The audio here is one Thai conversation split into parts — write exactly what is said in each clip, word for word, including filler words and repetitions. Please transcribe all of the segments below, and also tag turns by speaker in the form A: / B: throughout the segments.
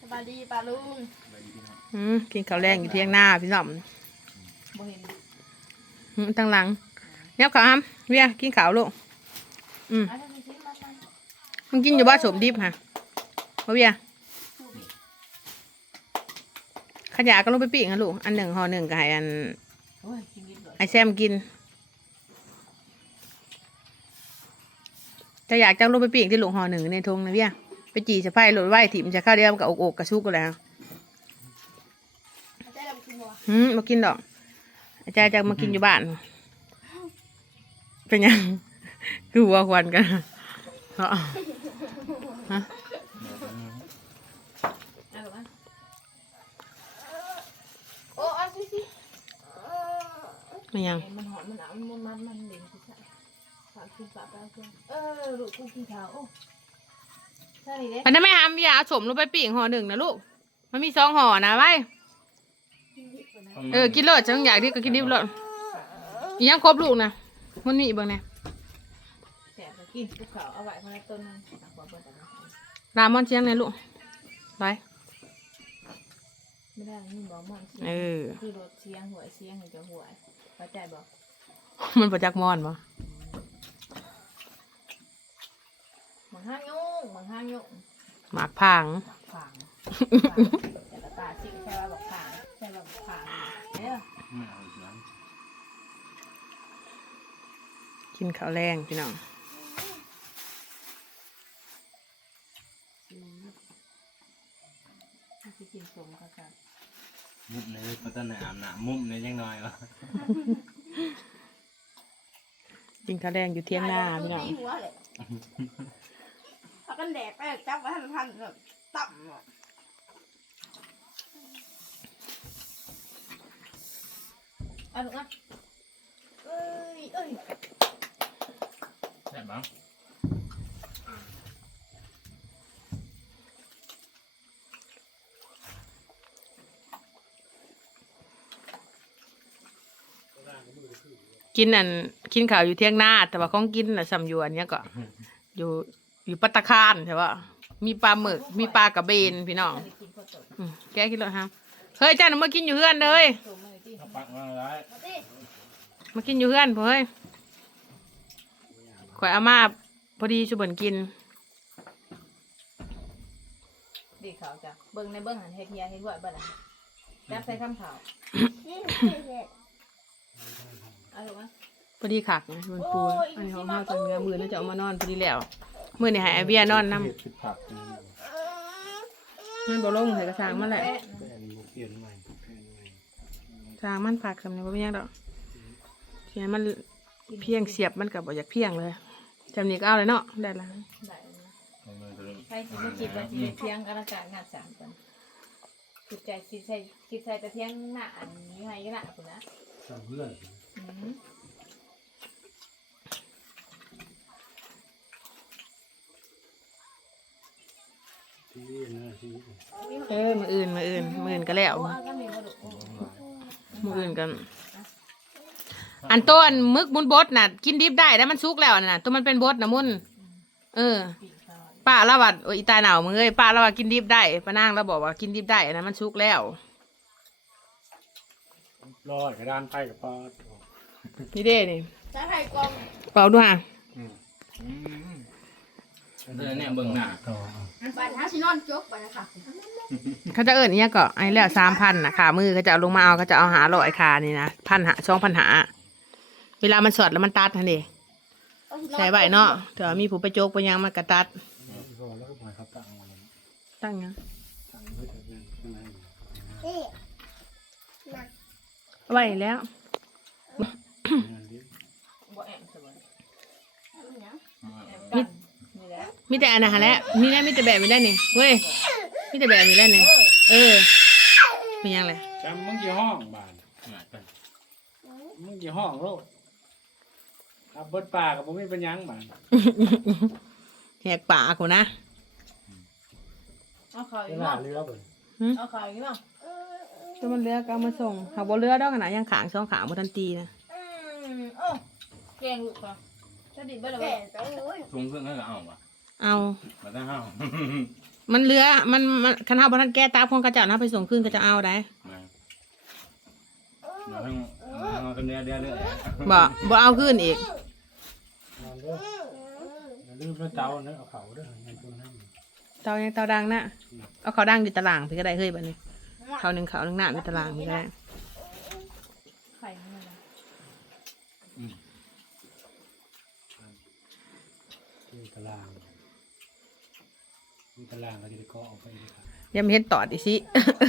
A: บายดีป้าลุง
B: อืมกินข้าวแรงอยู่เที่ยงหน้าพี่น้อง
A: บ่เห็น
B: อืมตั้งหลังเนี้ยข้าวห้ำเวียกินข้าวลูกอืมมึงกินอยู่บ้านสมดิบฮะพ่อเวียขยะก็ลงไปปีกฮะลูกอันหนึ่งห่อหนึ่งกับไอ้อันไอแซมกินจะอยากจะลงไปปีกที่หลวงห่อหนึ่งในทงนะเวียไปจีจะไพ่หลุดไหวถิ่มจะข้าวเดียวกับอกอกกระชุกกันแล้วอืมมากินดอกอาจารย์จะมากินอยู่บ้านเป็นยังคือวัวควันกันเหรอฮะ
A: โอ้อาซิซิ
B: เป็นยัง
A: มันหอนมันหนาวมันมันมันเด่นที่สุดฝากกินฝากไปเพื่อนเออลูกกูกินข้าวโอ้ใช่เลย
B: มันไม่ทำอย่าเอาสมลงไปปีกห่อหนึ่งนะลูกมันมีสองห่อนะไว้เออกินเลยจังอยากที่ก็กินดิบเลยยังครบลูกนะมันมีบ้างเนี่ย
A: แสบกินภูเขาเอาไว้คนละต้นนึงตักบ่เปิดนะ
B: รามอนเชียงไหนลูกไป
A: ไม่ได้ยินบอกมอนเสียงคือรถเสียงหัวเสียงจะหัวเข้าใจบอก
B: มันประจักมอนปะ
A: หมังห้างยุ่งหมังห้างยุ่ง
B: หมากพัง
A: ฝางแต่ละตาซิ่งแค่ว่าบอกฝางแค่ว่าบอกฝางเนี่ย
B: กินข้าวแรงพี่น้อง
A: กินสมกันครับ
C: มุมในพัฒนาอาบน้ำมุมในยังน้อยวะ
B: กินข้าวแรงอยู่เที่ยงหน้าพี่น้อง
A: ถ้ากันแดดไปจับไว้ให้มันพันแบบต่ำอ่ะลูกอ่ะเอ้ยเอ้ย
C: ใช่บ้าง
B: กินอันกินข้าวอยู่เที่ยงหน้าแต่ว่าของกินน่ะสำยวนเนี้ยก็อยู่อยู่ปัตตาคารใช่ป่ะมีปลาหมึกมีปลากระเบนพี่น้องแกกินเลยครับเฮ้ยจ้าหนูมากินอยู่เพื่อนเลยมากินอยู่เพื่อนเฮ้ยข่อยอาม่าพอดีชุบนกิน
A: ดีเขาจ้ะเบิ้งในเบิ้งหันเฮ็ดเฮียเฮ็ดไหวบ้านจับใส่คำข่าว
B: พอดีขักนะมันปูอันนี้เขาห้าตังเนื้อมือน่าจะเอามานอนพอดีแล้วมือนี่หายไอเบียนอนน้ำมันบ่ลงใส่กระชังมันแหละจางมันผักสำเนียงบ่เป็นยังดอกเพียงมันเพียงเสียบมันกับบ่อยากเพียงเลยจำนี้ก็เอาเลยเนาะได้ละ
A: ใครคิดว่าคิดว่าคิดเพียงอากาศงานสามกันคิดใจคิดใส่คิดใส่แต่เพียงหน้าอันนี้ไงก็หน้าคุณนะ
C: เพื่อน
B: เออมืออื่นมืออื่นมืออื่นก็แล้วมืออื่นกันอันต้นมึกมุนบดน่ะกินดิบได้แล้วมันซุกแล้วน่ะตัวมันเป็นบดนะมุนเออป้าละวัดโอ้ยตาหนาวมึงเอ้ยป้าละวัดกินดิบได้ป้านางเราบอกว่ากินดิบได้นะมันซุกแล้ว
C: รอดกระดานไปกับปลา
B: นี่เด้นี่
A: ใช้ไข่กลม
B: เปล่าด้วยฮะ
C: เออเนี่ยเบิ่งหน้า
A: บ้านท้าชินอนจกไปนะคะ
B: เขาจะเอิญเนี่ยก็ไอ้แล้วสามพันนะขามือเขาจะเอาลงมาเอาเขาจะเอาหาลอยขานี่นะพันหาช่องพันหาเวลามันสดแล้วมันตัดทันทีใส่ใบเนาะเดี๋ยวมีผู้ไปโจกไปยังมันกระตัดตั้งยังไว้แล้วมีมีแต่อันนั้นแหละมีได้มีแต่แบบมีได้นี่เว้ยมีแต่แบบมีได้นี่เออมียังไง
C: จำมึงกี่ห้องบ้านมึงกี่ห้องโลดขับเบิดป่ากับมึงไม่เป็นยังบ้าน
B: แหกป่ากูนะ
A: เอาข่าวอีกมั้งเอาข่าวอีกมั้ง
B: ก็มันเลือกเอามาส่งหากบ่เลือกได้ขนาดยังขางช่องขางบนทันทีนะ
A: อืมโอ้แกงลูกค่ะจะดิบไปหรือเปล่า
C: ทุ่งเครื่องให้เราเอาปะ
B: เอา
C: มาตั้งห้า
B: มันเหลือมันมันคณะบ่ทันแก้ตาพงกระเจ้านะไปส่งคืนก็จะเอาได้
D: มาเราต้องเอากันเรื่อยเรื่อยเรื่อย
B: บ่บ่เอาคืนอีก
C: นอนเด้ออย่าลืมพระเจ้าเด้อเอาเขาเด้อเงินคนนั้น
B: เตายังเตาดังนะเอาเขาดังอยู่ตารางพี่ก็ได้เฮ้ยบัดนี้เขาหนึ่งเขาหนึ่งหน้าอยู่ตารางพี่ก็ได้
A: ไข่มันอะไร
C: มีตารางมีตารางก็จะได้ก็ออกไปเลยครับ
B: ยังไม่เห็นตอดอีสิ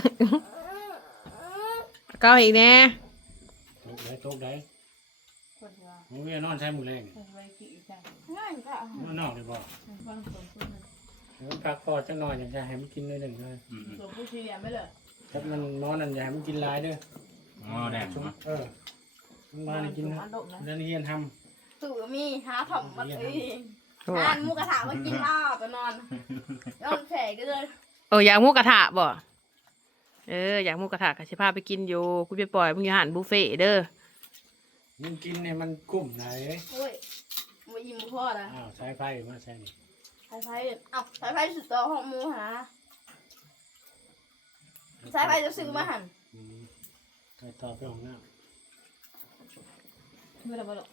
B: เก้าอีกแน่
C: โต๊ะได้โต๊ะได้
A: คนเดียว
C: มึงนอนใช้มือแรง
A: คนไว้กี่อีกจัง
E: ง่ายก็
C: นอนนอกได้บ่
A: บางคนพูดมัน
C: เดี๋ยวพักพอจังหน่อยอย่างจะให้มันกินด้วยหนึ่งเลย
A: ส่วนผู้ชี้เนี่ยไม่เลย
C: ถ้ามันนอนนั่นอย่าให้มันกินหลายเด้อ
D: อ๋อแดง
C: ชุบเออมันมาให้กินนะ
A: อันดกนะ
C: แล้วนี่ยันท
E: ตู่มีหาถ่อมมาเอ้ยทานหมูกระทะมากินอ้าวไปนอนนอนแผลก็เลย
B: เอออยากหมูกระทะบ่เอออยากหมูกระทะก็สิพาไปกินอยู่กูไปปล่อยมึงอยู่หันบุฟเฟ่เด้อ
C: ำมึงกินเนี่ยมันกุ้มไหนเอ้ย
E: โอ้ยมายิ้มพ่อนะ
C: อ้าวใช้ไฟมาใช้นี่
E: สายไฟเอ้าสายไฟสุดต่อของหมูหาสายไฟจะซื้อมาหัน
C: อืมไปต่อไปของหน้า
A: ไม่ได้บ่หรอก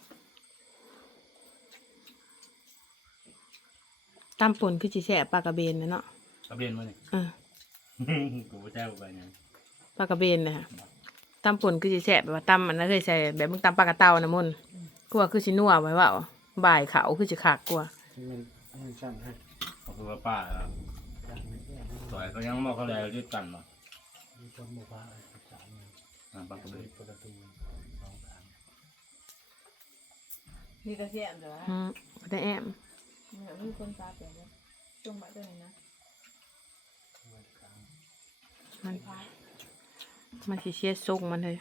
B: ตำป่นคือสิแซ่บปลากระเบนนะเนาะ
D: กระเบียนมาเนี่ย
B: เออ
D: กูแจ้งไปไง
B: ปลากระเบนนะฮะตำป่นคือสิแซ่บแบบว่าตำอันนั้นเคยใส่แบบมึงตำปลากระเต่านะมุนกูว่าคือสินัวไว้ว่าบ่ายเขาคือสิขากกว่า
C: ที่มันมันสั่นให้
D: ก็คือว่าป้า
C: สั่นไม่แย่
D: สวยก็ยังบอกเขาเลยรีบกันมา
C: มีคนบอกว่าสามเนี่ย
D: ปากกระเบียน
C: ประตูสองทาง
A: มีกระเทียมเหรอ
B: อืมก็ได้แอม
A: เนี่ยมีคนตาเปลี่ยนเลยช่วงบ่ายตัวนี้นะ
B: มันมันสิเชียซุกมันเลย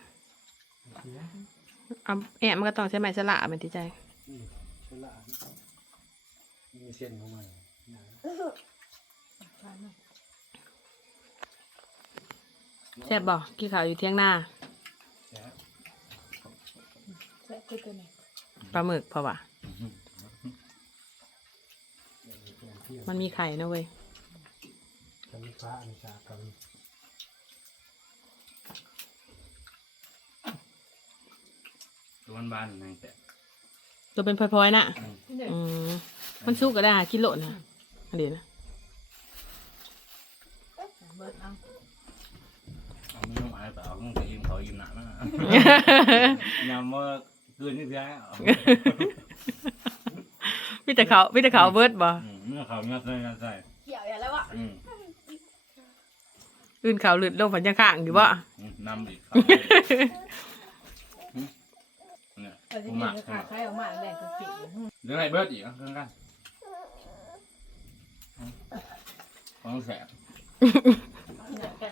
B: เอาแอมมันก็ต้องใช้ไม้สละมันที่ใจ
C: อืมฉลาดมีเส้นเข้ามานะ
A: ทานเนาะ
B: แซ่บบ่กี่ข่าวอยู่เที่ยงหน้า
C: แซ่บ
A: แซ่บคือตัวนี้
B: ปลาหมึกเพราะว่า
C: เที่ยง
B: มันมีไข่นะเว้ย
C: จะมีฟ้าอันชากับ
D: ตัวบ้านนั่งแต่
B: ตัวเป็นพลอยๆน่ะ
A: นี่เด็ก
B: อืมมันสู้ก็ได้หากิโลนะอันเดียวนะ
A: เบิร์ดเอา
D: เอาไม่ต้องอะไรแต่เอาต้องอิ่มเขาอิ่มหนักนะยำว่าคืนนี่แท้
B: มีแต่เขามีแต่เขาเบิร์ดบ่
D: เมื่อเขาเงี้ยใส่ใส่
E: เกี่ยวอย่างแล้ววะ
D: อืม
B: อื่นเขาหลุดลงฝันยังข้างอยู่บ่
D: นำอีกเนี่ย
A: แต่จริ
D: กู
A: ง
D: หมัก
A: ๆขาดไข่ออกมาแรงก็เก่ง
D: เรื่องอะไรเบิร์ดอีกอ่ะเรื่องกันของแสบ
A: เนี่ยกัน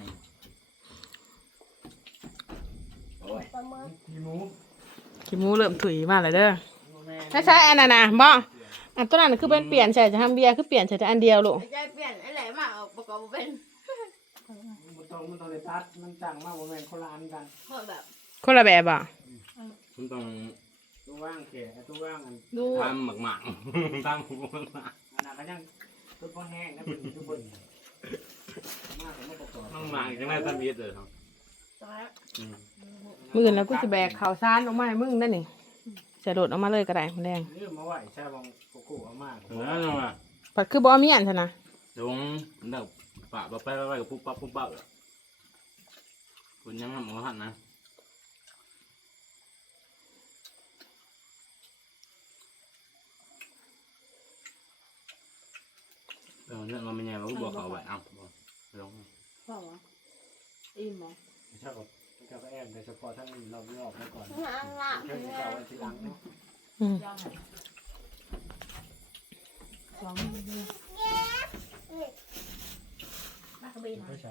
D: โอ้ย
C: มีหมู
B: ขี้หมูเริ่มถุยมาแล้วเด้อ
C: แม่
B: ใช่ใช่อันนั้นน่ะบ่อันตัวนั้นคือเป็นเปลี่ยนใส่จะทำเบียร์คือเปลี่ยนใส่แต่อันเดียวลูก
E: ใจเปลี่ยนไอ้แหลมอ่ะประกอบเป็น
C: มันต้องมันต้องเลยตัดมันจังมากว่าแม่นคนละอันกัน
E: เพราะแบบ
B: คนละแบบอ่ะ
D: คุณต้อง
C: ตัวว่างแก่ตัวว่างอัน
A: ดู
D: ทำหมักหมักตั้งหัวหมัก
C: อันนั้นก็ยังตัวพอแห้งนะเป็นทุกคนมากกว่าไม่ประกอบ
D: ต้องหมักจังไรท่านมีดเลยครับ
E: ตอนนั้น
B: มื้ออื่นแล้วกูสิแบกข้าวสารออกมาให้มึงนั่นนี่จะโดดออกมาเลยก็ได้มันแดง
C: นี่มาไหวใช่บางโกโก้เอามาก
D: แล้วเนาะ
B: ปัดคือบ่มีอันซะนะ
D: ตรงเดาปะไปไปกับปุ๊บปั๊บปุ๊บปั๊บคุณยังทำหมูหันนะเออเนี่ยมันไม่ใช่ว่าบอกเขาไว้เอาลง
A: พ่อวะอิ่มไหม
C: ใช่กับกับแอมแต่เฉพาะท่านเราไม่ออกมาก่อน
E: งานละ
C: เพื่อนเราทีหลังเนาะ
B: อืม
A: ย่างไหนสองมือ
E: มากระบี่
C: ไม่ใช่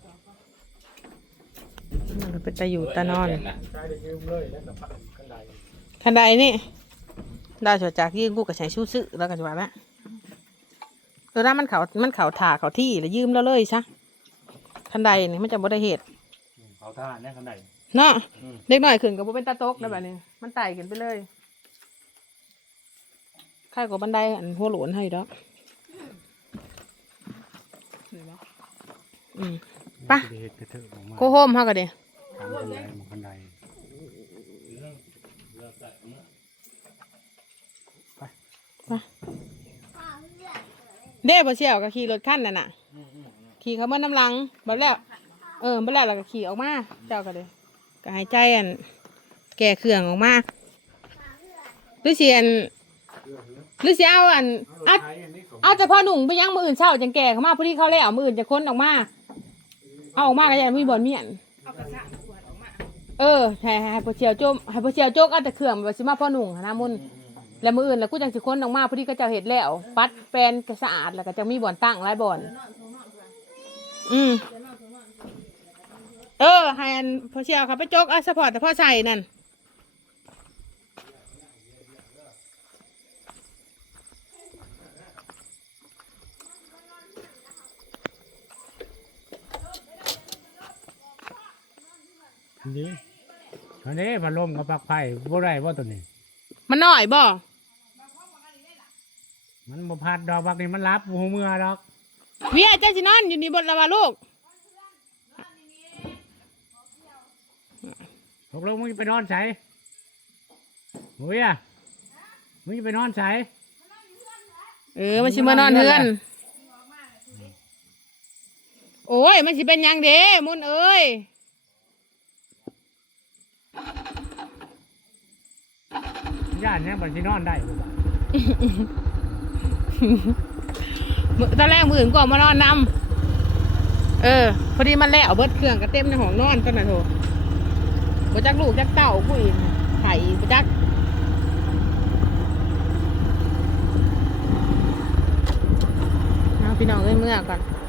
B: มันก็เป็นตาอยู่ตานอน
C: ใช่ได้ยืมเลยแล้วกับกันใด
B: ทันใดนี่ได้จจากยืมกูก็ใช้ชู้ซื้อแล้วก็จะว่าละเออถ้ามันเขามันเขาถ่าเขาที่แล้วยืมแล้วเลยซะทันใดนี่มันจะบ่ได้เหตุ
C: เขาท่าเนี่ยกันใด
B: เนาะเด็กน้อยขึ้นก็บ่เป็นตาตกแล้วแบบนี้มันไต่ขึ้นไปเลยใครกว่าบันไดอันหัวโหลนให้ดอกอืมไป
C: เฮ็ดกระเทอะออกมา
B: โกโฮมเฮาก็เด้
C: ทำกันไดมันกันได
B: เด้บ่เชี่ยวก็ขี่รถคันนั่นน่ะขี่เขามาน้ำลังบ่แล้วเออบ่แล้วแล้วก็ขี่ออกมาเจ้าก็เลยก็หายใจอันแก่เครื่องออกมาหรือสิอันหรือสิเอาอันเอาเอาแต่พอหนุ่งไปยังมืออื่นเช้าจังแก่เข้ามาพอดีเขาแล้วมืออื่นจะค้นออกมาเอาออกมาก็ยังมีบ่อนเมียน
A: เอากระชากขวดออกมา
B: เออให้ให้พอเชียวโจมให้พอเชียวโจกเอาแต่เครื่องว่าสิมาพ่อหนุ่งหั้นนะมุนแล้วมืออื่นแล้วกูจังสิค้นออกมาพอดีก็เจะเห็ดแล้ว ปัดแปลนก็สะอาดแล้วก็จะมีบ่อนตั้งหลายบ่อน อืมเออให้อันพอเชียวเขาไปโจกเอาสปอร์ตแต่พ่อใส่นั่น
C: นี่อันนี้พัดลมกับปลั๊กไฟบ่ได้บ่ตัวนี้
B: มันหน่อยบ่
C: มันบ่พัดดอกบักนี่มันรับหูเมื่อดอก
B: เวียเจ้าสินอนอยู่นี่บนละวะลูก
C: ตกลงมึงจะไปนอนไสโอ้ยอ่ะมึงจะไปนอนไส
B: เออมันสิมานอนเฮือนโอ้ยมันสิเป็นหยังเด้มุนเอ้ย
C: ย่านเนี่ยมันสินอนได้บ่บ่
B: มื้อตอนแรกมืออื่นก็ออกมานอนนำเออพอดีมันแล้วเบิดเครื่องก็เต็มในห้องนอนตอนนั้นโถบ่จักลูกจักเต้าผู้อีกไข่บ่จักเอาพี่น้องเอ้ยเมื่อก่อน